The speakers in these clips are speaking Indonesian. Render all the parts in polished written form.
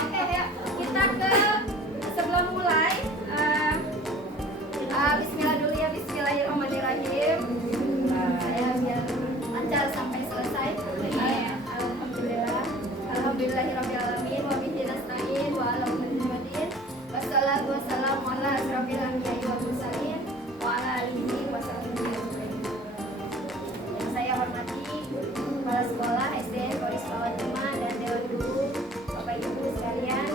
Oke ya, kita ke sebelum mulai Bismillah dulu ya, Bismillahirrahmanirrahim. Ya biar lancar sampai selesai. Alhamdulillah, alhamdulillahirobbilalamin, wa bihi nasta'in, wa ala umuri muhammadin, wassalatu wassalamu ala asrofil anbiya'i wal mursalin, wa ala alihi wa sahbihi ajmain. Yang saya hormati kepala sekolah SD Koris Bawat 5 dan dewan guru, Bapak Ibu sekalian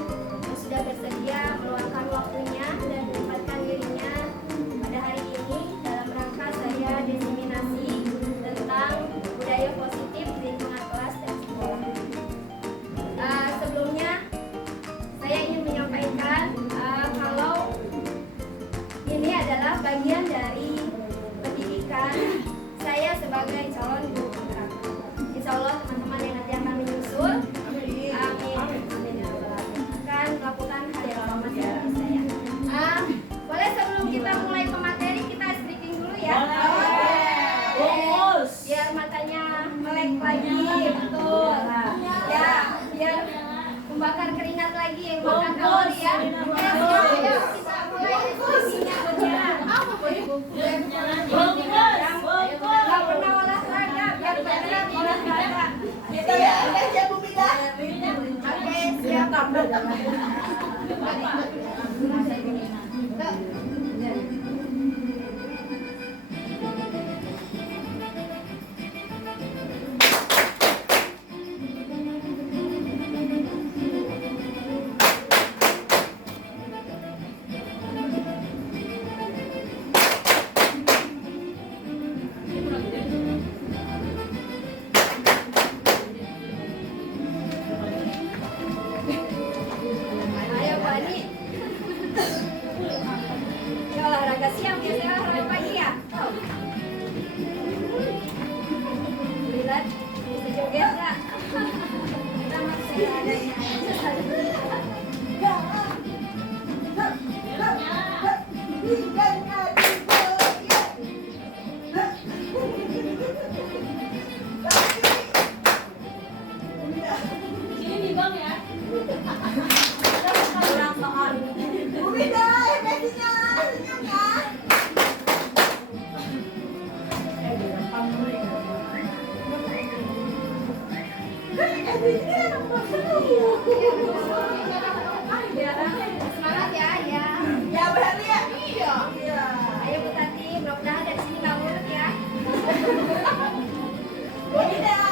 yang sudah bersedia meluangkan waktunya dan menyempatkan dirinya pada hari ini dalam rangka saya diseminasi tentang budaya positif di lingkungan kelas dan sekolah. Sebelumnya saya ingin menyampaikan kalau ini adalah bagian dari pendidikan saya sebagai calon guru penggerak. Insya Allah teman-teman yang nanti akan menyusul, amin, akan melakukan hal yang sama seperti saya. Boleh sebelum kita mulai ke materi kita stripping dulu ya. Biar matanya melek lagi, betul. Ya, biar membakar keringat lagi, membakar kalori ya. Ayo kita mulai diskusinya berjalan. Gak pernah olahraga, biar benar olahraga. Gitu ya, Bu Mida. Oke, siap. Ayo Bu Ani. Ya olahraga siang, biasanya olahraga pagi ya. Lihat, bisa joget nggak? Kita masih ada yang semangat ya, ya. Ya berarti ya. Iya. Ayo Bu Tati, mudah-mudahan dari sini nggak mulut ya. Tidak.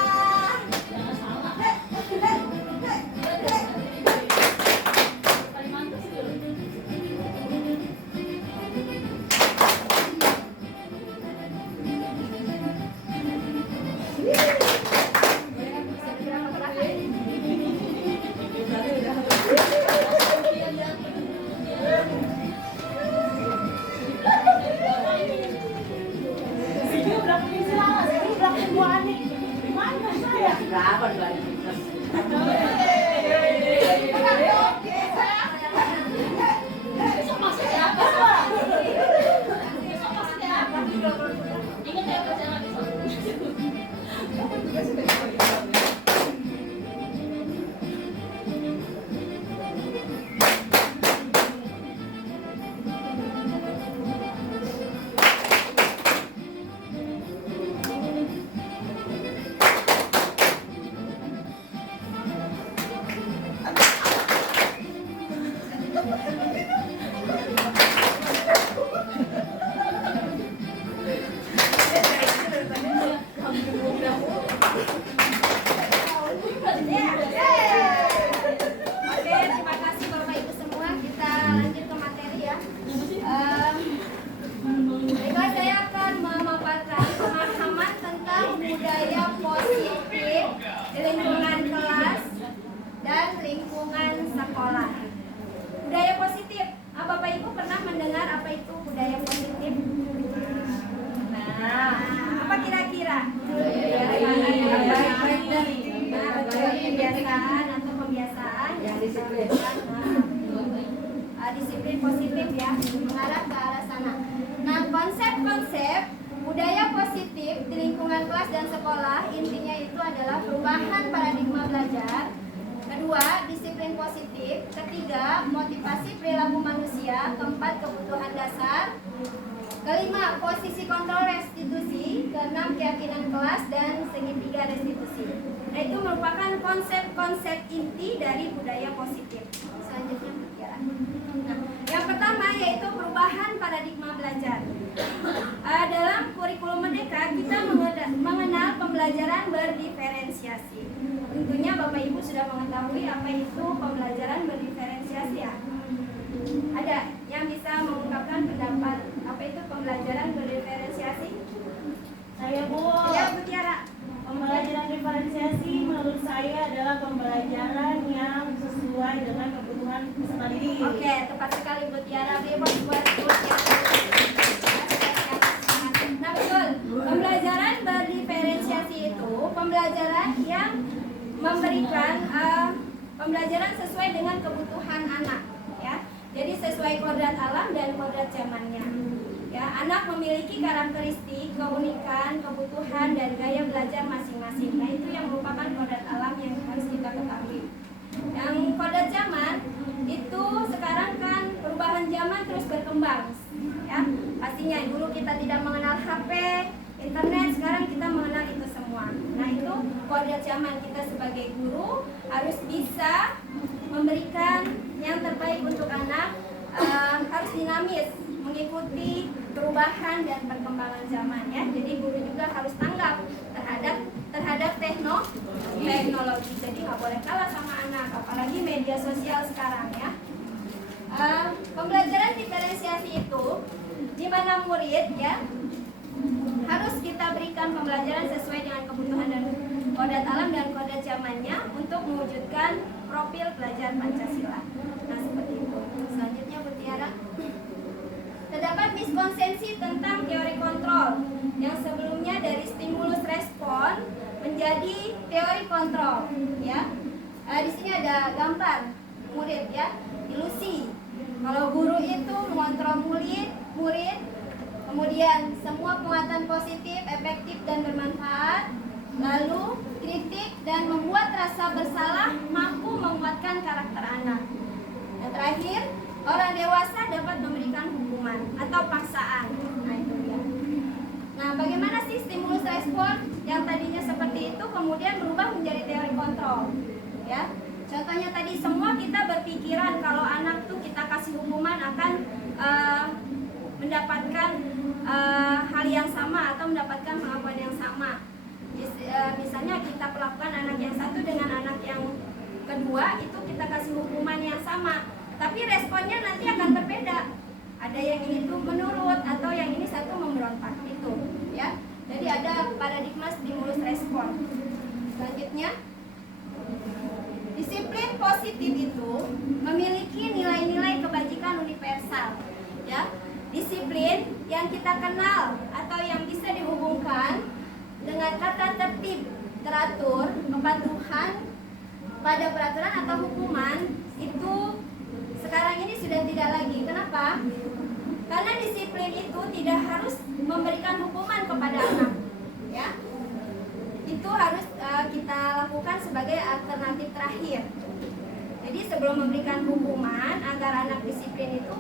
Disiplin positif ya, mengarah ke arah sana. Nah, konsep-konsep budaya positif di lingkungan kelas dan sekolah intinya itu adalah perubahan paradigma belajar. Kedua, disiplin positif ketiga, motivasi perilaku manusia. Keempat, kebutuhan dasar. Kelima, posisi kontrol restitusi. Keenam, keyakinan kelas. Dan segitiga restitusi. Nah, itu merupakan konsep-konsep inti dari budaya positif. Selanjutnya berbicara. Nah, yang pertama yaitu perubahan paradigma belajar. Dalam kurikulum Merdeka kita mengenal pembelajaran berdiferensiasi. Tentunya Bapak Ibu sudah mengetahui apa itu pembelajaran berdiferensiasi ya. Ada yang bisa mengungkapkan pendapat apa itu pembelajaran berdiferensiasi? Saya Bu. Ya, Bu Tiara. Pembelajaran diferensiasi menurut saya adalah pembelajaran yang sesuai dengan kebutuhan peserta didik. Oke, tepat sekali Bu Tiara. Bebas buat Bu Tiara. Nah, betul. Pembelajaran berdiferensiasi itu pembelajaran yang memberikan pembelajaran sesuai dengan kebutuhan anak, ya. Jadi sesuai kodrat alam dan kodrat zamannya. Ya, anak memiliki karakteristik, keunikan, kebutuhan dan gaya belajar masing-masing. Nah, itu yang merupakan kodrat alam yang harus kita ketahui. Yang kodrat zaman itu sekarang kan perubahan zaman terus berkembang, ya. Pastinya dulu kita tidak mengenal HP, internet, sekarang kita mengenal itu semua. Nah, itu kodrat zaman kita sebagai guru harus bisa memberikan yang terbaik untuk anak, harus dinamis, mengikuti perubahan dan perkembangan zaman ya. Jadi guru juga harus tanggap terhadap teknologi. Jadi nggak boleh kalah sama anak, apalagi media sosial sekarang ya. Pembelajaran diferensiasi itu di mana murid ya harus kita berikan pembelajaran sesuai dengan kebutuhan dan kodrat alam dan kodrat zamannya untuk mewujudkan profil pelajar Pancasila. Nah, seperti itu. Selanjutnya Bu Tiara. Terdapat miskonsepsi tentang teori kontrol yang sebelumnya dari stimulus respon menjadi teori kontrol ya. Di sini ada gambar murid ya, ilusi. Kalau guru itu mengontrol murid, kemudian semua penguatan positif, efektif dan bermanfaat, lalu kritik dan membuat rasa bersalah mampu menguatkan karakter anak. Dan terakhir, orang dewasa dapat memberikan hukuman atau paksaan. Nah, itu dia. Nah, bagaimana sih stimulus respon yang tadinya seperti itu kemudian berubah menjadi teori kontrol? Ya, contohnya tadi semua kita berpikiran kalau anak tuh kita kasih hukuman akan mendapatkan hal yang sama atau mendapatkan pengakuan yang sama. Misalnya kita perlakukan anak yang satu dengan anak yang kedua itu kita kasih hukuman yang sama, tapi responnya nanti akan berbeda. Ada yang ini tuh menurut atau yang ini satu memberontak itu, ya. Jadi ada paradigma stimulus respon. Selanjutnya, disiplin positif itu memiliki nilai-nilai kebajikan universal, ya. Disiplin yang kita kenal atau yang bisa dihubungkan dengan kata tertib, teratur, kepatuhan pada peraturan atau hukuman itu sekarang ini sudah tidak lagi. Kenapa? Karena disiplin itu tidak harus memberikan hukuman kepada anak, ya. Itu harus kita lakukan sebagai alternatif terakhir. Jadi sebelum memberikan hukuman agar anak disiplin itu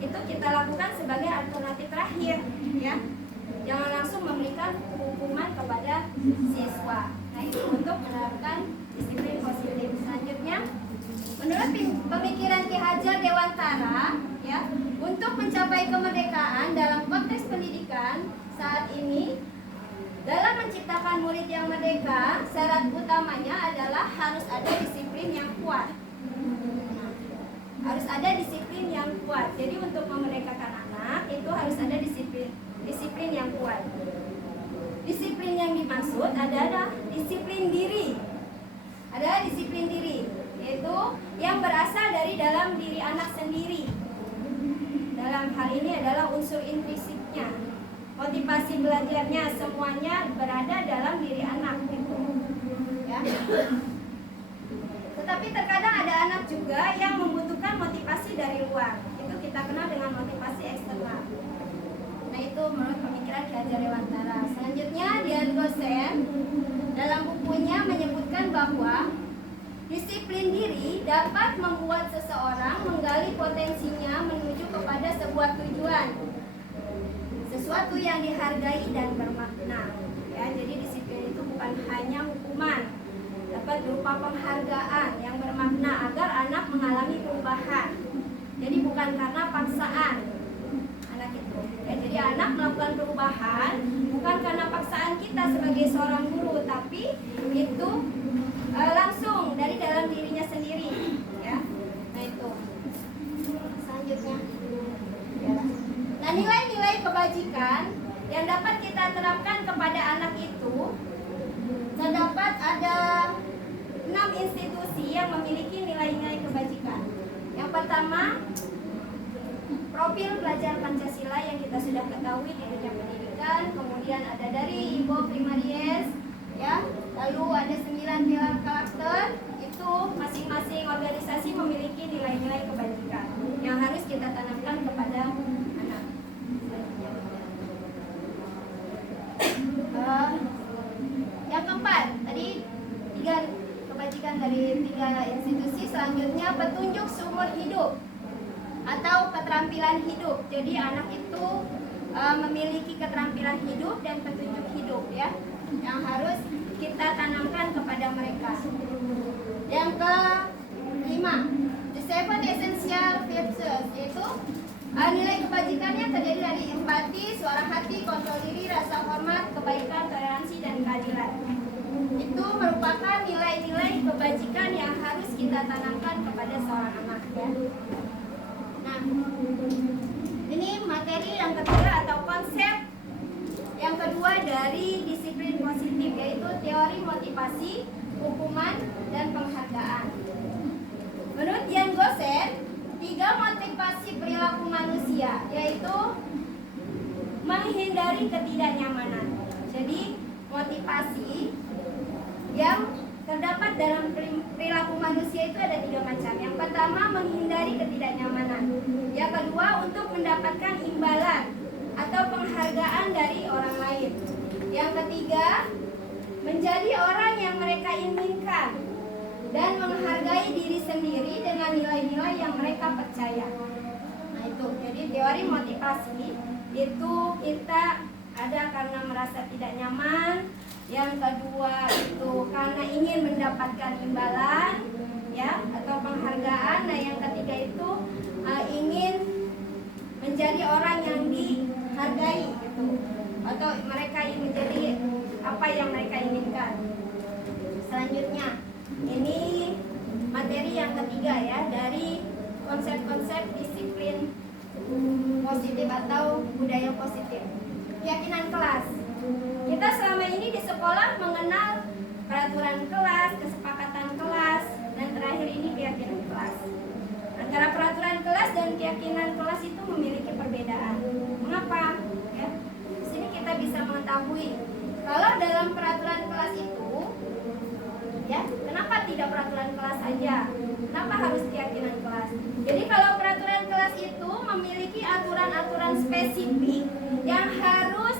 kita lakukan sebagai alternatif terakhir, ya. Jangan langsung memberikan hukuman kepada siswa. Nah, itu untuk menerapkan disiplin positif. Selanjutnya, menurut pemikiran Ki Hajar Dewantara, ya, untuk mencapai kemerdekaan dalam konteks pendidikan saat ini, dalam menciptakan murid yang merdeka, syarat utamanya adalah harus ada disiplin yang kuat. Harus ada disiplin yang kuat. Jadi untuk memerdekakan anak itu harus ada disiplin yang kuat. Disiplin yang dimaksud adalah disiplin diri. Adalah disiplin diri, yaitu yang berasal dari dalam diri anak sendiri. Dalam hal ini adalah unsur intrinsiknya. Motivasi belajarnya semuanya berada dalam diri anak gitu. Ya. Tetapi terkadang ada anak juga yang membutuhkan motivasi dari luar. Itu kita kenal dengan motivasi eksternal. Nah, itu menurut pemikiran Ki Hajar Dewantara. Selanjutnya, Dian Gosen dalam bukunya menyebutkan bahwa disiplin diri dapat membuat seseorang menggali potensinya menuju kepada sebuah tujuan, sesuatu yang dihargai dan bermakna. Ya, jadi disiplin itu bukan hanya hukuman, dapat berupa penghargaan yang bermakna agar anak mengalami perubahan. Jadi bukan karena paksaan anak itu. Ya, jadi anak melakukan perubahan bukan karena paksaan kita sebagai seorang guru, tapi itu langsung dari dalam dirinya sendiri. Ya, nah itu. Selanjutnya. Ya. Nah, nilai-nilai kebajikan yang dapat kita terapkan kepada anak itu terdapat ada 6 institusi yang memiliki nilai-nilai kebajikan. Yang pertama, profil belajar Pancasila yang kita sudah ketahui di dunia pendidikan. Kemudian ada dari Ibu Primaries, ya. Lalu ada 9 pilar karakter. Itu masing-masing organisasi memiliki nilai-nilai kebajikan yang harus kita tanamkan kepada anak. Yang keempat, tadi 3 kebajikan dari 3 institusi. Selanjutnya petunjuk seumur hidup atau keterampilan hidup. Jadi anak itu memiliki keterampilan hidup dan petunjuk hidup, ya, yang harus kita tanamkan kepada mereka. Yang kelima, the 7 essential virtues, yaitu nilai kebajikannya terdiri dari empati, suara hati, kontrol diri, rasa hormat, kebaikan, toleransi, dan keadilan. Itu merupakan nilai-nilai kebajikan yang harus kita tanamkan kepada seorang anak, ya. Nah, ini materi yang ketiga atau konsep yang kedua dari disiplin positif, yaitu teori motivasi, hukuman, dan penghargaan. Menurut Ian Gossen, 3 motivasi perilaku manusia, yaitu menghindari ketidaknyamanan. Jadi motivasi yang terdapat dalam perilaku manusia itu ada 3 macam. Yang pertama, menghindari ketidaknyamanan. Yang kedua, untuk mendapatkan imbalan atau penghargaan dari orang lain. Yang ketiga, menjadi orang yang mereka inginkan dan menghargai diri sendiri dengan nilai-nilai yang mereka percaya. Nah itu, jadi teori motivasi itu kita ada karena merasa tidak nyaman. Yang kedua itu karena ingin mendapatkan imbalan, ya, atau penghargaan. Nah yang ketiga itu ingin menjadi orang yang dihargai, gitu, atau mereka ingin menjadi apa yang mereka inginkan. Selanjutnya, ini materi yang ketiga, ya, dari konsep-konsep disiplin positif atau budaya positif. Keyakinan kelas. Kita selama ini di sekolah mengenal peraturan kelas, kesepakatan kelas, dan terakhir ini keyakinan kelas. Antara peraturan kelas dan keyakinan kelas itu memiliki perbedaan. Mengapa? Ya, di sini kita bisa mengetahui kalau dalam peraturan kelas itu, ya, kenapa tidak peraturan kelas saja? Kenapa harus keyakinan kelas? Jadi kalau peraturan kelas itu memiliki aturan-aturan spesifik yang harus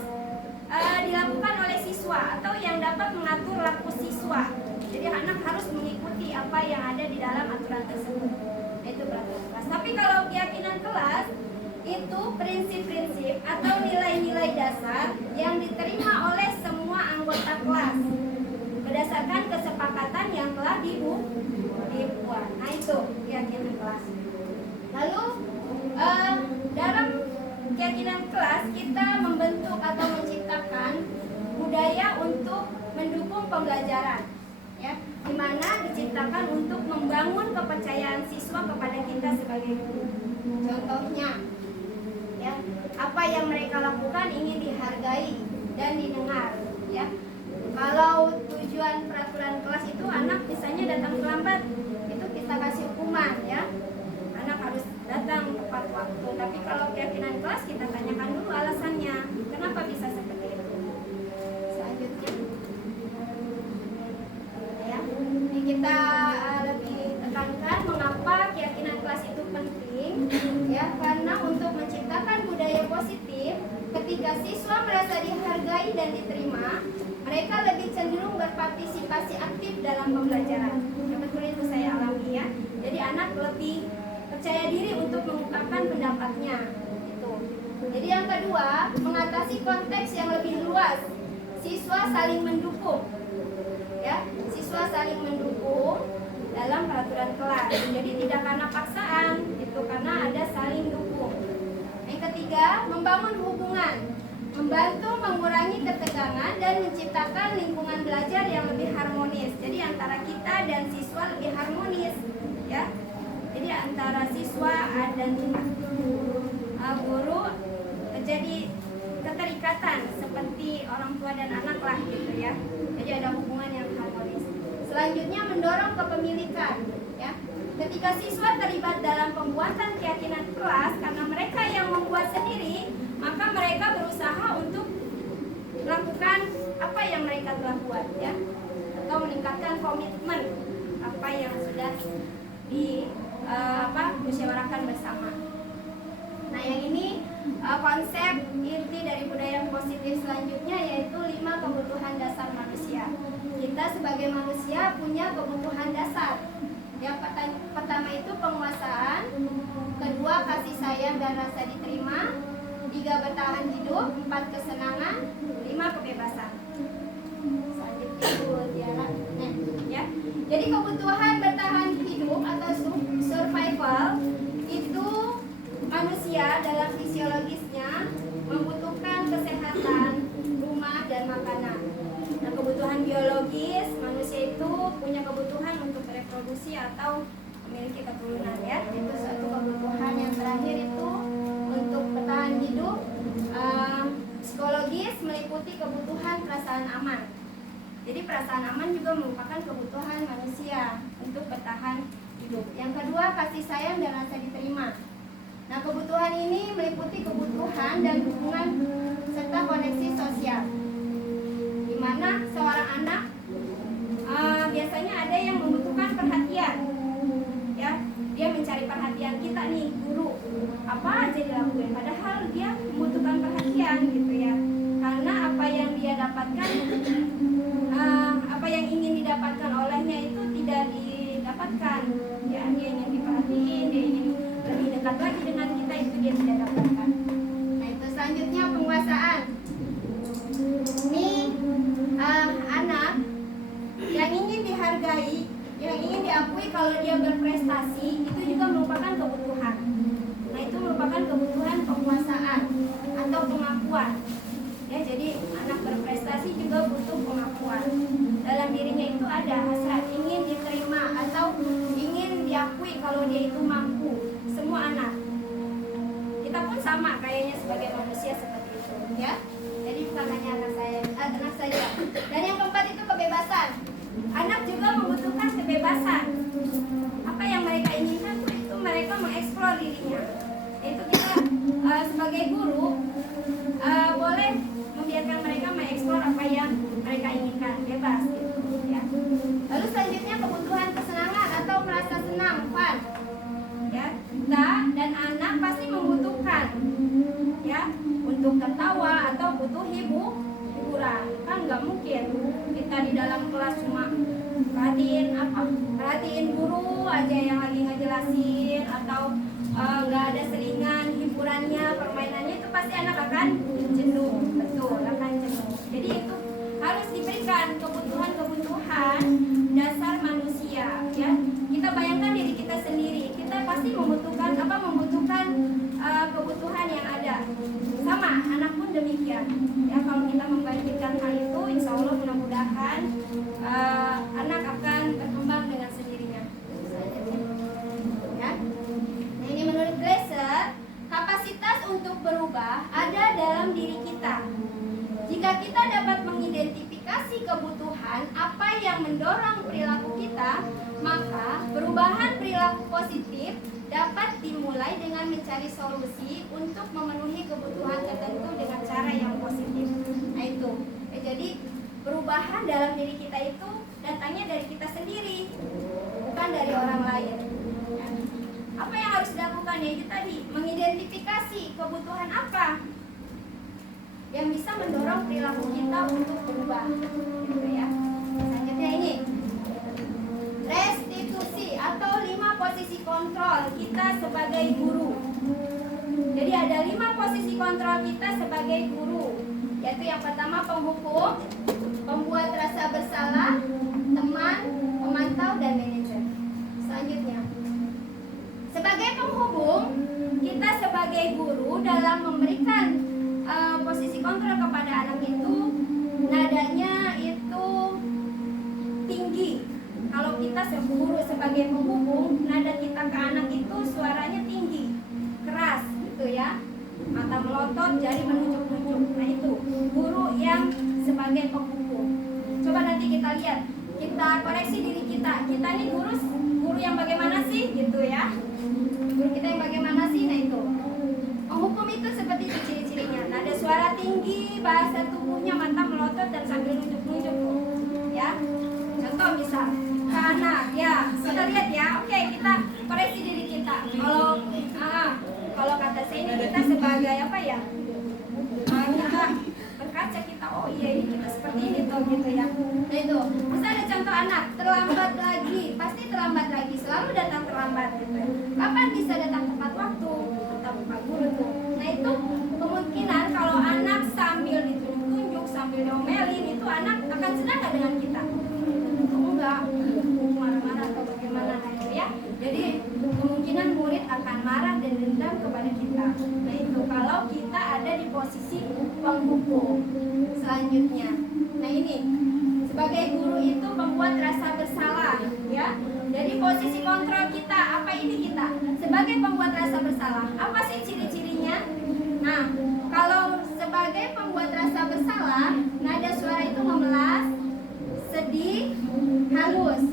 dilakukan oleh siswa atau yang dapat mengatur laku siswa. Jadi anak harus mengikuti apa yang ada di dalam aturan tersebut. Itu peraturan kelas. Tapi kalau keyakinan kelas itu prinsip-prinsip atau nilai-nilai dasar yang diterima oleh semua anggota kelas berdasarkan kesepakatan yang telah dibuat. Nah itu keyakinan kelas. Lalu dalam keyakinan kelas kita membentuk atau menciptakan budaya untuk mendukung pembelajaran, ya, di mana diciptakan untuk membangun kepercayaan siswa kepada kita sebagai guru. Contohnya, ya, apa yang mereka lakukan ingin dihargai dan didengar, ya. Kalau tujuan peraturan kelas itu anak misalnya datang terlambat, itu kita kasih hukuman, ya. Anak harus datang tepat waktu. Tapi kalau keyakinan kelas kita tanyakan dulu alasannya, kenapa bisa seperti itu. Selanjutnya, ya, ini kita lebih tekankan mengapa keyakinan kelas itu penting, ya, karena untuk menciptakan budaya positif, ketika siswa merasa dihargai dan diterima, mereka lebih cenderung berpartisipasi aktif dalam pembelajaran. Ya, betul itu saya alami, ya. Jadi anak lebih percaya diri untuk mengungkapkan pendapatnya. Itu. Jadi yang kedua, mengatasi konteks yang lebih luas. Siswa saling mendukung. Ya, siswa saling mendukung dalam peraturan kelas. Jadi tidak karena paksaan, itu karena ada saling dukung. Yang ketiga, membangun hubungan, membantu mengurangi ketegangan dan menciptakan lingkungan belajar yang lebih harmonis. Jadi antara kita dan siswa lebih harmonis, ya. Jadi antara siswa dan guru terjadi keterikatan seperti orang tua dan anak lah gitu ya. Jadi ada hubungan yang harmonis. Selanjutnya mendorong kepemilikan, ya. Ketika siswa terlibat dalam pembuatan keyakinan kelas karena mereka yang membuat sendiri, maka mereka berusaha untuk melakukan apa yang mereka telah buat, ya, atau meningkatkan komitmen apa yang sudah musyawarahkan bersama. Nah, yang ini konsep inti dari budaya positif selanjutnya, yaitu 5 kebutuhan dasar manusia. Kita sebagai manusia punya kebutuhan dasar. Yang pertama itu penguasaan, kedua kasih sayang dan rasa diterima, 3 bertahan hidup, 4 kesenangan, 5 kebebasan. Selanjutnya itu Tiara. Nah, ya. Jadi kebutuhan bertahan hidup atau survival itu manusia dalam fisiologisnya membutuhkan kesehatan, rumah, dan makanan. Nah, kebutuhan biologis, manusia itu punya kebutuhan untuk reproduksi atau memiliki keturunan, ya. Itu suatu kebutuhan. Yang terakhir itu untuk bertahan hidup, psikologis meliputi kebutuhan perasaan aman. Jadi perasaan aman juga merupakan kebutuhan manusia untuk bertahan hidup. Yang kedua, kasih sayang dan rasa diterima. Nah, kebutuhan ini meliputi kebutuhan dan dukungan serta koneksi sosial. Di mana seorang anak biasanya ada yang membutuhkan perhatian, ya. Dia mencari perhatian kita nih, guru. Apa aja dilakuin, padahal dia membutuhkan perhatian gitu ya. Karena apa yang dia dapatkan, apa yang ingin didapatkan olehnya itu tidak didapatkan. Ya, dia ingin diperhatiin, dia ingin lebih dekat lagi dengan kita, itu dia tidak dapatkan. Nah, itu selanjutnya penguasaan. Ini anak yang ingin dihargai, yang ingin diakui kalau dia berprestasi, itu juga merupakan kebutuhan. Nah, itu merupakan kebutuhan penguasaan atau pengakuan. Ya, jadi anak berprestasi juga butuh pengakuan. Dalam dirinya itu ada hasrat ingin diterima atau ingin diakui kalau dia itu mampu. Semua anak. Kita pun sama kayaknya sebagai manusia seperti itu, ya. Jadi bukan hanya anak saja. Dan yang keempat itu kebebasan. Anak juga membutuhkan kebebasan. Apa yang mereka inginkan itu mereka mengeksplor dirinya. Itu kita sebagai guru boleh membiarkan mereka mengeksplor apa yang mereka inginkan, bebas gitu, ya. Lalu selanjutnya kebutuhan kesenangan atau merasa senang, fun. Ya, kita dan anak pasti membutuhkan, ya, untuk tertawa atau butuh hiburan. Kan nggak mungkin kita di dalam kelas cuma perhatiin guru aja yang lagi ngejelasin, atau nggak ada selingan hiburannya, permainannya, itu pasti anak akan jenuh, betul, akan jenuh. Jadi itu harus diberikan kebutuhan dasar manusia, ya. Kita bayangkan diri kita sendiri, kita pasti membutuhkan kebutuhan yang ada. Sama, anak pun demikian. Ya, kalau kita membangkitkan hal itu, insya Allah mudah-mudahan anak akan berkembang dengan sendirinya. Ya. Nah, ini menurut Glaser, kapasitas untuk berubah ada dalam diri kita. Jika kita dapat mengidentifikasi kebutuhan apa yang mendorong perilaku kita, maka perubahan perilaku positif dapat dimulai dengan mencari solusi untuk memenuhi kebutuhan tertentu dengan cara yang positif. Nah, itu. Jadi perubahan dalam diri kita itu datangnya dari kita sendiri, bukan dari orang lain. Ya. Apa yang harus dilakukan, yaitu tadi mengidentifikasi kebutuhan apa yang bisa mendorong perilaku kita untuk berubah, gitu ya. Selanjutnya ini restitusi atau 5 posisi kontrol kita sebagai guru. Jadi ada 5 posisi kontrol kita sebagai guru, yaitu yang pertama penghukum, pembuat rasa bersalah, teman, pemantau, dan manajer. Selanjutnya, sebagai penghubung, kita sebagai guru dalam memberikan posisi kontrol kepada anak itu, nadanya itu tinggi. Kalau kita guru sebagai penghubung, nada kita ke anak itu suaranya tinggi, keras gitu ya, mata melotot, jari menunjuk-nunjuk. Nah itu guru yang sebagai penghubung. Coba nanti kita lihat, kita koreksi diri kita. Kita ini guru yang bagaimana sih gitu ya? Guru kita yang bagaimana sih? Nah itu penghukum itu seperti itu ciri-cirinya. Nada suara tinggi, bahasa tubuhnya mata melotot dan sambil nunjuk-nunjuk ya. Contoh misal ke anak ya, kita lihat ya. Oke, kita koreksi diri kita. Kalau kata saya ini kita sebagai apa ya? Kita berkaca, kita oh iya ini kita seperti ini tuh gitu ya. Nah itu, misalnya contoh anak terlambat lagi, pasti terlambat lagi, selalu datang terlambat gitu. Kapan bisa datang tepat waktu? Kata Pak Guru tuh. Nah itu kemungkinan kalau anak sambil ditunjuk-tunjuk, sambil diomelin, itu anak akan senang nggak dengan kita? Enggak, marah-marah atau bagaimana gitu ya. Jadi kemungkinan murid akan marah dan dendam kepada kita. Nah itu kalau kita ada di posisi penghukum. Selanjutnya, nah ini sebagai guru itu membuat rasa bersalah ya. Jadi posisi kontrol kita apa ini kita sebagai pembuat rasa bersalah. Apa sih ciri-cirinya? Nah kalau sebagai pembuat rasa bersalah, nada suara itu memelas, sedih, halus.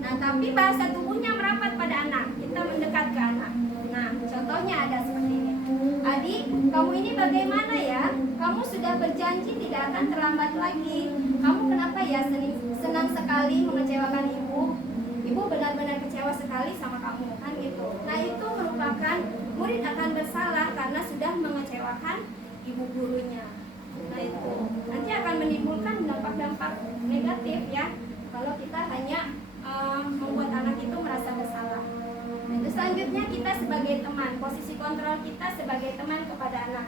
Nah, tapi bahasa tubuhnya merapat pada anak. Kita mendekat ke anak. Nah, contohnya ada seperti ini. Adik, kamu ini bagaimana ya? Kamu sudah berjanji tidak akan terlambat lagi. Kamu kenapa ya senang sekali mengecewakan ibu? Ibu benar-benar kecewa sekali sama kamu, kan gitu. Nah, itu merupakan murid akan bersalah karena sudah mengecewakan ibu gurunya. Nah, itu nanti akan menimbulkan dampak-dampak negatif ya kalau kita hanya membuat anak itu merasa bersalah. Nah, itu selanjutnya kita sebagai teman, posisi kontrol kita sebagai teman kepada anak.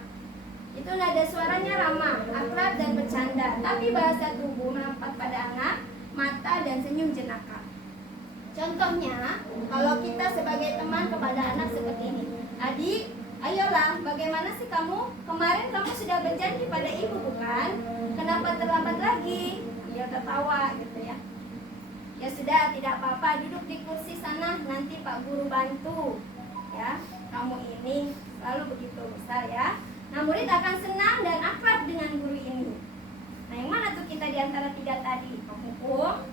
Itu nada suaranya ramah, akrab dan bercanda, tapi bahasa tubuh merapat pada anak, mata dan senyum jenaka. Contohnya, kalau kita sebagai teman kepada anak seperti ini. Adik, ayolah, bagaimana sih kamu? Kemarin kamu sudah berjanji pada ibu bukan? Kenapa terlambat lagi? Dia tertawa gitu ya. Ya sudah, tidak apa-apa, duduk di kursi sana, nanti Pak Guru bantu. Ya, kamu ini selalu begitu, misal ya. Nah, murid akan senang dan akrab dengan guru ini. Nah, yang mana tuh kita di antara 3 tadi? Penghukum,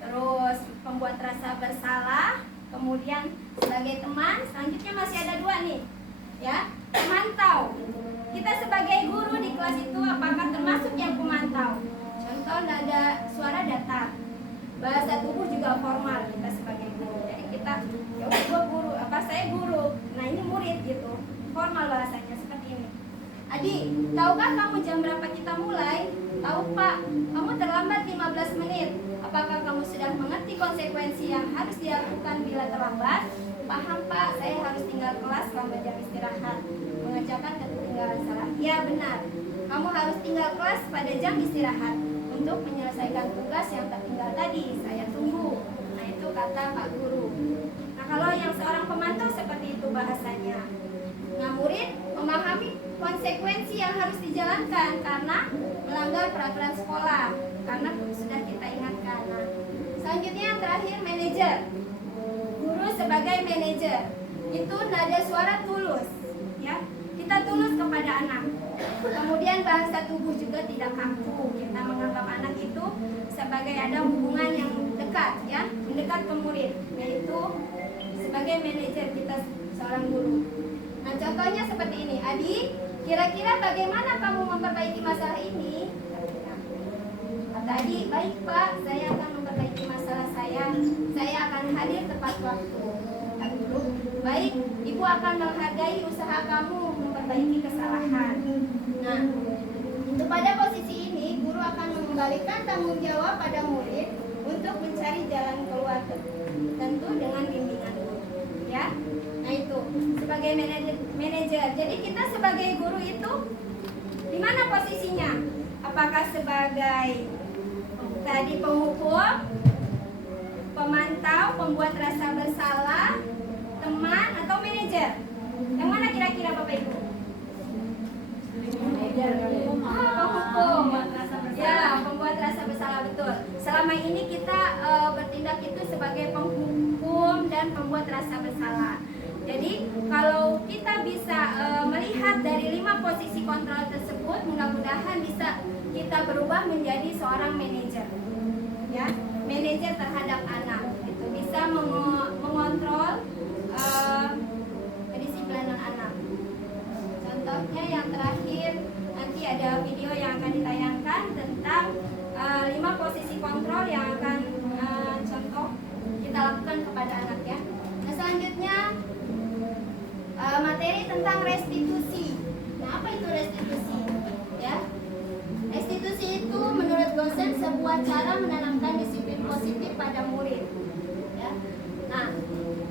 terus pembuat rasa bersalah, kemudian sebagai teman. Selanjutnya masih ada 2 nih. Ya, pemantau. Kita sebagai guru di kelas itu apakah termasuk yang pemantau? Contoh nada suara datar, bahasa tubuh juga formal kita sebagai guru. Jadi kita ya udah guru, saya guru. Nah ini murid gitu, formal bahasanya seperti ini. Adik, tahukah kamu jam berapa kita mulai? Tahu Pak, kamu terlambat 15 menit. Apakah kamu sudah mengerti konsekuensi yang harus dilakukan bila terlambat? Paham Pak, saya harus tinggal kelas selama jam istirahat. Mengerjakan ketinggalan salah. Ya benar, kamu harus tinggal kelas pada jam istirahat untuk menyelesaikan tugas yang tertinggal tadi. Saya tunggu. Nah itu kata Pak Guru. Nah kalau yang seorang pemantau seperti itu bahasanya. Nah murid memahami konsekuensi yang harus dijalankan karena melanggar peraturan sekolah, karena sudah kita ingatkan. Nah, selanjutnya yang terakhir manajer. Guru sebagai manajer itu nada suara tulus, ya kita tulus kepada anak. Kemudian bahasa tubuh juga tidak kaku. Kita menganggap anak itu sebagai ada hubungan yang dekat, ya mendekat ke murid, yaitu sebagai manajer kita seorang guru. Nah contohnya seperti ini. Adik, kira-kira bagaimana kamu memperbaiki masalah ini? Kata adik, baik Pak, saya akan memperbaiki masalah saya. Saya akan hadir tepat waktu. Kata guru, baik, ibu akan menghargai usaha kamu memperbaiki kesalahan. Nah, itu pada posisi ini guru akan mengembalikan tanggung jawab pada murid untuk mencari jalan keluar, tentu dengan bimbingan guru. Ya, nah itu sebagai manajer. Jadi kita sebagai guru itu di mana posisinya? Apakah sebagai tadi penghukum, pemantau, pembuat rasa bersalah, teman, atau manajer? Yang mana kira-kira Bapak Ibu? Penghukum. Ya, pembuat rasa bersalah, betul. Selama ini kita bertindak itu sebagai penghukum dan pembuat rasa bersalah. Jadi kalau kita bisa melihat dari 5 posisi kontrol tersebut, mudah-mudahan bisa kita berubah menjadi seorang manajer. Ya, manajer terhadap anak. Itu bisa mengontrol kedisiplinan anak. Contohnya yang terakhir, nanti ada video yang akan ditayangkan tentang 5 posisi kontrol yang akan contoh kita lakukan kepada anak ya. Nah selanjutnya materi tentang restitusi. Nah apa itu restitusi? Ya, restitusi itu menurut dosen sebuah cara menanamkan disiplin positif pada murid. Ya. Nah,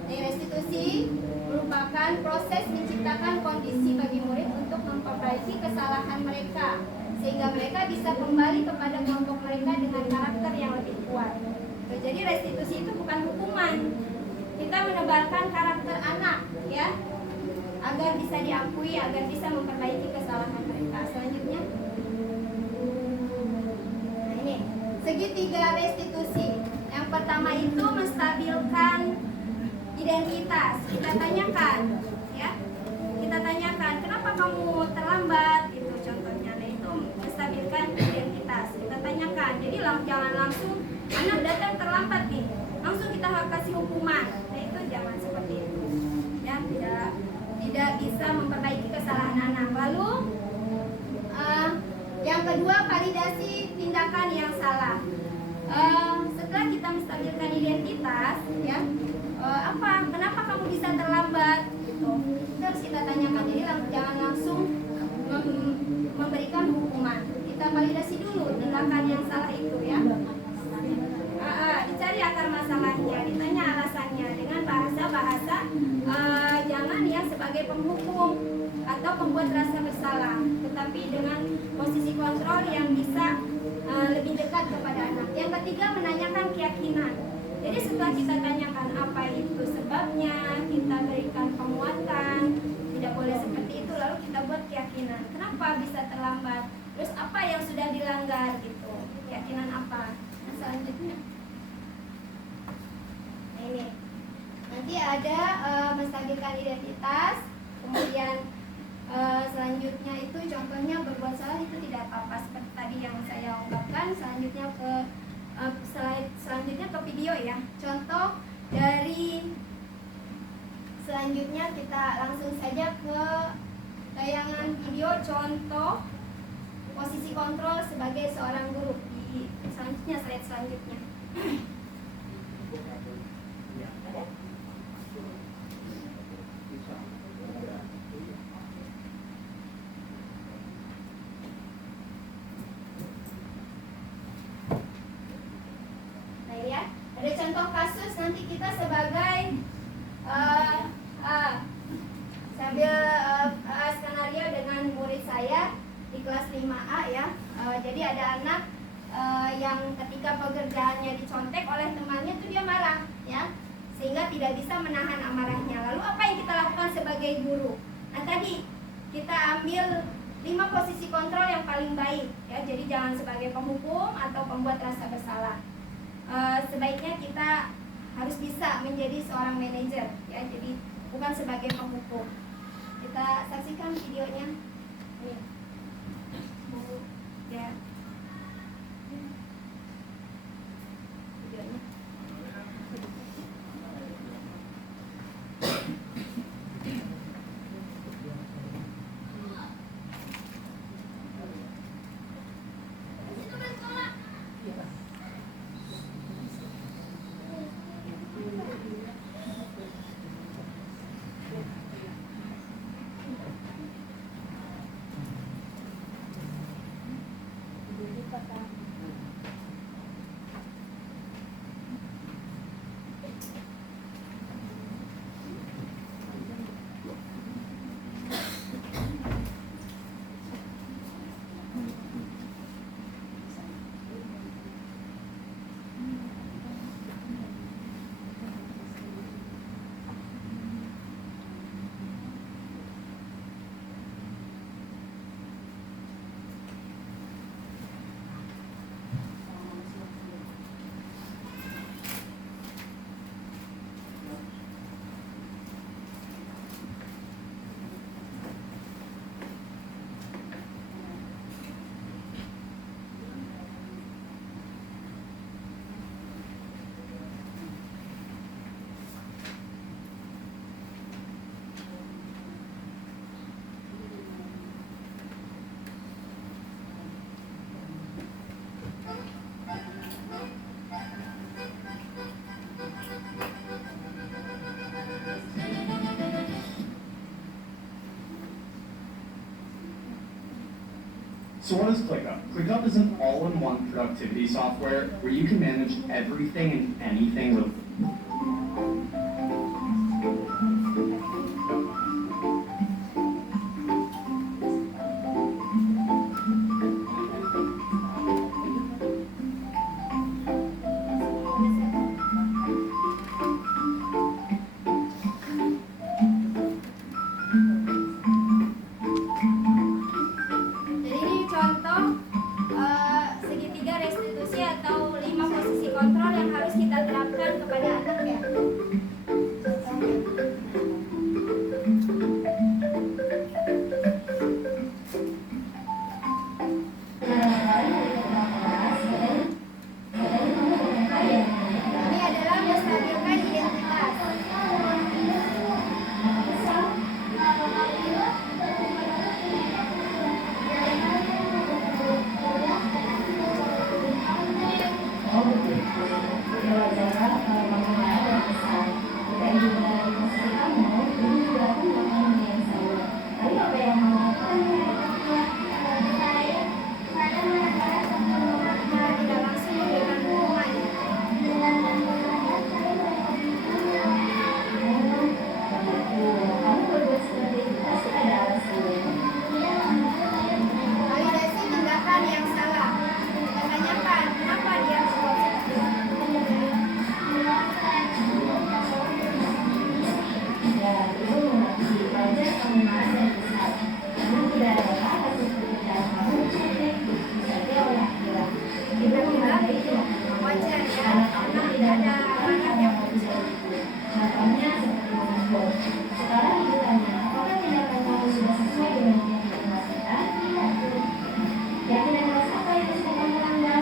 restitusi merupakan proses menciptakan kondisi bagi murid untuk memperbaiki kesalahan mereka sehingga mereka bisa kembali kepada kelompok mereka dengan karakter yang lebih kuat. Jadi restitusi itu bukan hukuman. Kita menebalkan karakter anak ya, agar bisa diakui, agar bisa memperbaiki kesalahan mereka. Selanjutnya, nah ini segitiga restitusi. Yang pertama itu menstabilkan identitas. Kita tanyakan, ya, kita tanyakan kenapa kamu terlambat, gitu contohnya. Nah itu menstabilkan identitas. Kita tanyakan. Jadi jangan langsung anak datang terlambat nih, langsung kita kasih hukuman. Nah itu jangan seperti itu. Ya, tidak bisa memperbaiki kesalahan anak. Lalu yang kedua, validasi tindakan yang salah. Setelah kita menstabilkan identitas, ya, kenapa kamu bisa terlambat? Gitu. Terus kita tanyakan. Jadi jangan langsung memberikan hukuman. Kita validasi dulu tindakan yang salah itu, ya. Dicari akar masalahnya, ditanya alasannya dengan bahasa jangan ya sebagai penghukum atau pembuat rasa bersalah, tetapi dengan posisi kontrol yang bisa lebih dekat kepada anak. Yang ketiga, menanyakan keyakinan. Jadi setelah kita tanyakan apa itu sebabnya, kita berikan penguatan, tidak boleh seperti itu, lalu kita buat keyakinan. Kenapa bisa terlambat? Terus apa yang sudah dilanggar gitu? Keyakinan apa? Nah, selanjutnya. Nah, ini. Nanti ada menstabilkan identitas, kemudian selanjutnya itu contohnya berbuat salah itu tidak apa-apa seperti tadi yang saya ungkapkan. Selanjutnya ke video ya. Contoh dari selanjutnya kita langsung saja ke tayangan video contoh posisi kontrol sebagai seorang guru di selanjutnya, slide selanjutnya. Ada contoh kasus nanti kita sebagai sambil skenario dengan murid saya di kelas 5A ya. Jadi ada anak yang ketika pekerjaannya dicontek oleh temannya itu dia marah ya, sehingga tidak bisa menahan amarahnya. Lalu apa yang kita lakukan sebagai guru? Nah tadi kita ambil 5 posisi kontrol yang paling baik ya. Jadi jangan sebagai penghukum atau pembuat rasa bersalah. Sebaiknya kita harus bisa menjadi seorang manajer ya, jadi bukan sebagai penghukum. Kita saksikan videonya. Nih. Ya. Videonya. So what is ClickUp? ClickUp is an all-in-one productivity software where you can manage everything and anything Jadi ini contoh segitiga restitusi atau 5 posisi kontrol yang harus kita terapkan kepada anak ya. Ini adalah menstabilkan identitas. Tidak langsung memberikan hukuman. Validasi tindakan yang salah. Kita tanyakan kenapa dia berbuat seperti itu. Kita bilang itu wajar ya, karena tidak ada amanat yang wajar. Jadi kita tanyakan keyakinan apa yang sudah dilanggar.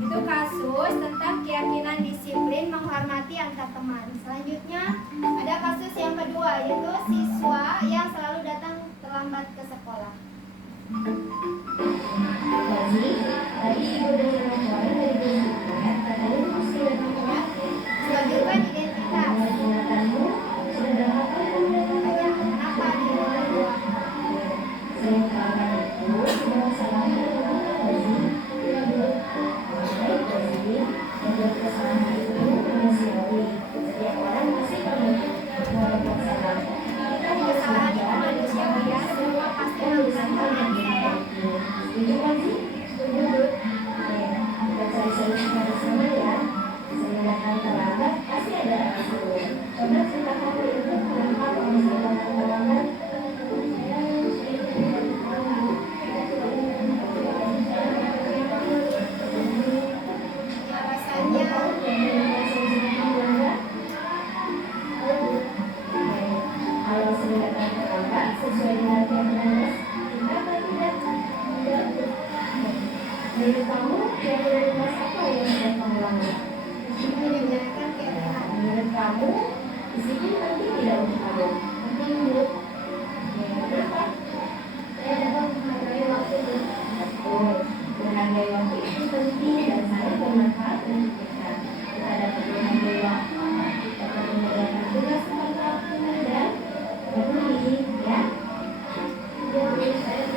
Itu kasus tentang keyakinan disiplin menghormati antar teman. Selanjutnya ada kasus yang kedua, yaitu siswa yang selalu datang terlambat ke sekolah. Selanjutnya identitas. Tanya kenapa dia terlambat. Kesalahan itu manusiawi ya, semua pasti melakukan hal yang salah. Menurut kamu, prioritas apa yang harus kamu lakukan? Mendengarkan keyakinan. Menurut kamu, disiplin penting tidak untuk kamu? Penting untuk. Kenapa? Saya dapat menghargai waktu itu. Betul, menghargai waktu itu penting dan sangat bermanfaat untuk kita. Kita dapat menghargai waktu, dapat mengerjakan tugas tepat waktu dan peduli, ya. Jadi saya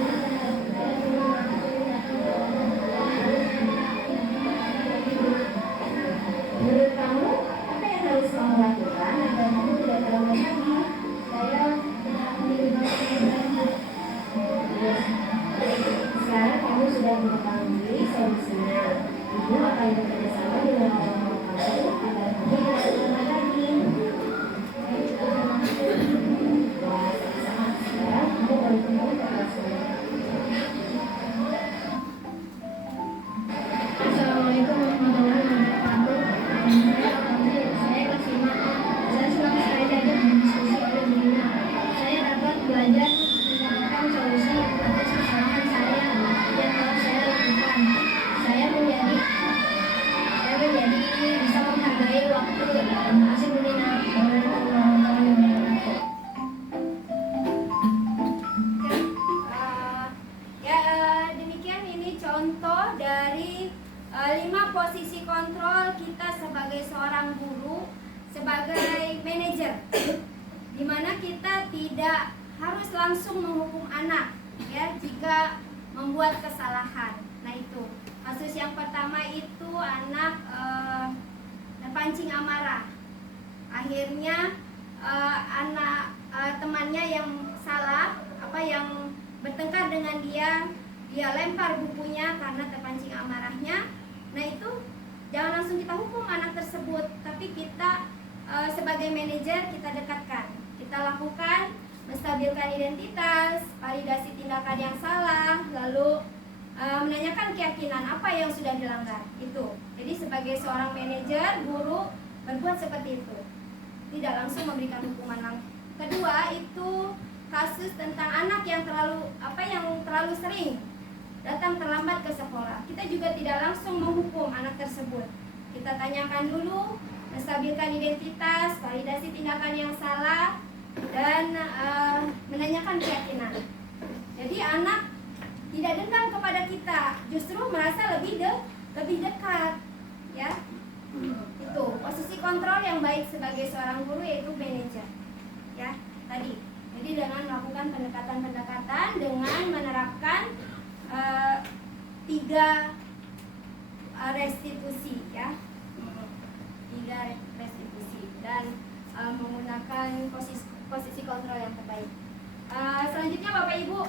selain bekerja sama dengan orang-orang baru agar kami tidak terlambat lagi. Saya juga termasuk. Wah, sama-sama. Sekarang aku balik kembali ke kelas saya. Assalamualaikum warahmatullahi wabarakatuh. Saya kelas 5. Saya senang sekali diajak berdiskusi oleh Bu Lina. Saya dapat belajar mendapatkan solusi atas kesalahan saya yang telah saya lakukan. Saya menjadi bisa menghargai waktu. Terima kasih Bu Lina. Assalamualaikum warahmatullahi wabarakatuh. Demikian ini contoh dari 5 posisi kontrol kita sebagai seorang guru, sebagai manajer, di mana kita tidak harus langsung menghukum anak ya jika membuat kesalahan. Nah itu kasus yang pertama itu anak terpancing amarah, akhirnya temannya yang salah yang bertengkar dengan dia lempar bukunya karena terpancing amarahnya. Nah itu jangan langsung kita hukum anak tersebut, tapi kita sebagai manajer kita dekatkan, kita lakukan menstabilkan identitas, validasi tindakan yang salah, lalu menanyakan keyakinan apa yang sudah dilanggar. Itu jadi sebagai seorang manajer, guru berbuat seperti itu, tidak langsung memberikan hukuman. Kedua itu kasus tentang anak yang terlalu sering datang terlambat ke sekolah. Kita juga tidak langsung menghukum anak tersebut. Kita tanyakan dulu, menstabilkan identitas, validasi tindakan yang salah, dan menanyakan keyakinan. Jadi anak tidak dendam kepada kita, justru merasa lebih dekat, ya. Itu posisi kontrol yang baik sebagai seorang guru, yaitu manajer, ya. Tadi, jadi dengan melakukan pendekatan-pendekatan dengan menerapkan 3 restitusi, ya. 3 restitusi dan menggunakan posisi kontrol yang terbaik. Selanjutnya Bapak Ibu,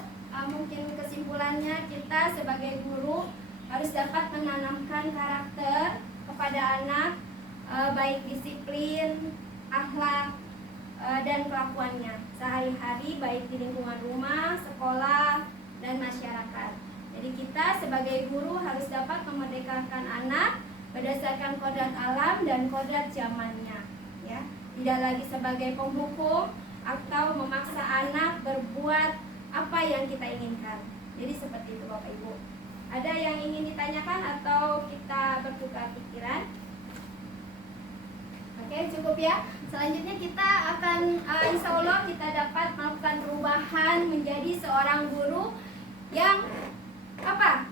mungkin kesimpulannya kita sebagai guru harus dapat menanamkan karakter kepada anak, baik disiplin, akhlak, dan kelakuannya sehari-hari, baik di lingkungan rumah, sekolah, dan masyarakat. Jadi kita sebagai guru harus dapat memerdekakan anak berdasarkan kodrat alam dan kodrat zamannya, ya. Tidak lagi sebagai penghukum atau memaksa anak berbuat apa yang kita inginkan. Jadi seperti itu Bapak Ibu. Ada yang ingin ditanyakan atau kita bertukar pikiran? Oke, cukup ya. Selanjutnya kita akan insya Allah kita dapat melakukan perubahan menjadi seorang guru yang apa?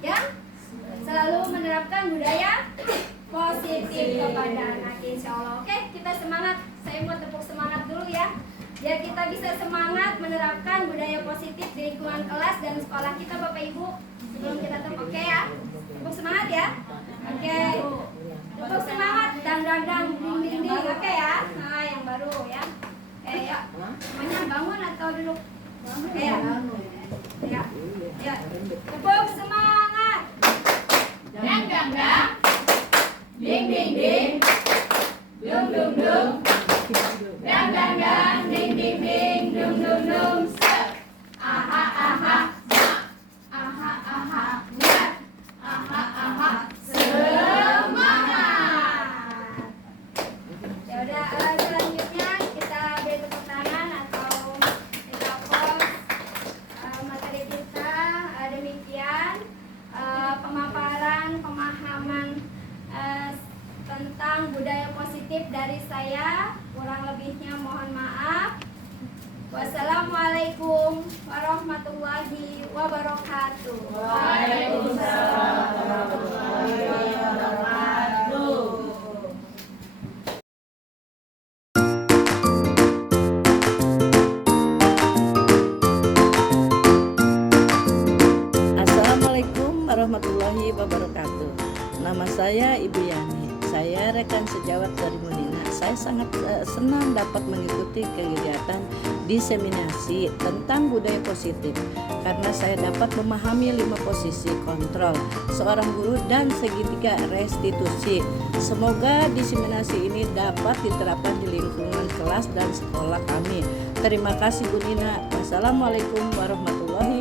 Yang selalu menerapkan budaya positif kepada anak, insya Allah. Oke, kita semangat. Saya mau tepuk semangat dulu ya, biar kita bisa semangat menerapkan budaya positif di lingkungan kelas dan sekolah kita Bapak Ibu. Sebelum kita tepuk, oke ya, tepuk semangat ya. Oke, tepuk semangat, dang dang dang, ding ding ding. Oke ya. Nah, yang baru ya. Ya, semuanya bangun atau duduk? Oke ya. Ya, ya. Tepuk semangat. Dang dang dang, ding ding ding, dung dung dung, dang dang dang, ding ding ding, dung dung dung. Aha aha, aha aha, aha aha. Semangat. Ya udah, selanjutnya kita beri tepuk tangan atau kita pause materi kita. Demikian pemaparan pemahaman tentang budaya positif dari saya. Kurang lebihnya mohon maaf. Wassalamualaikum warahmatullahi wabarakatuh. Waalaikumsalam warahmatullahi wabarakatuh. Assalamualaikum warahmatullahi wabarakatuh. Nama saya Ibu Yani. Saya rekan sejawat dari Munina. saya sangat senang dapat mengikuti kegiatan diseminasi tentang budaya positif karena saya dapat memahami 5 posisi kontrol seorang guru dan segitiga restitusi. Semoga diseminasi ini dapat diterapkan di lingkungan kelas dan sekolah kami. Terima kasih Bu Nina. Wassalamualaikum warahmatullahi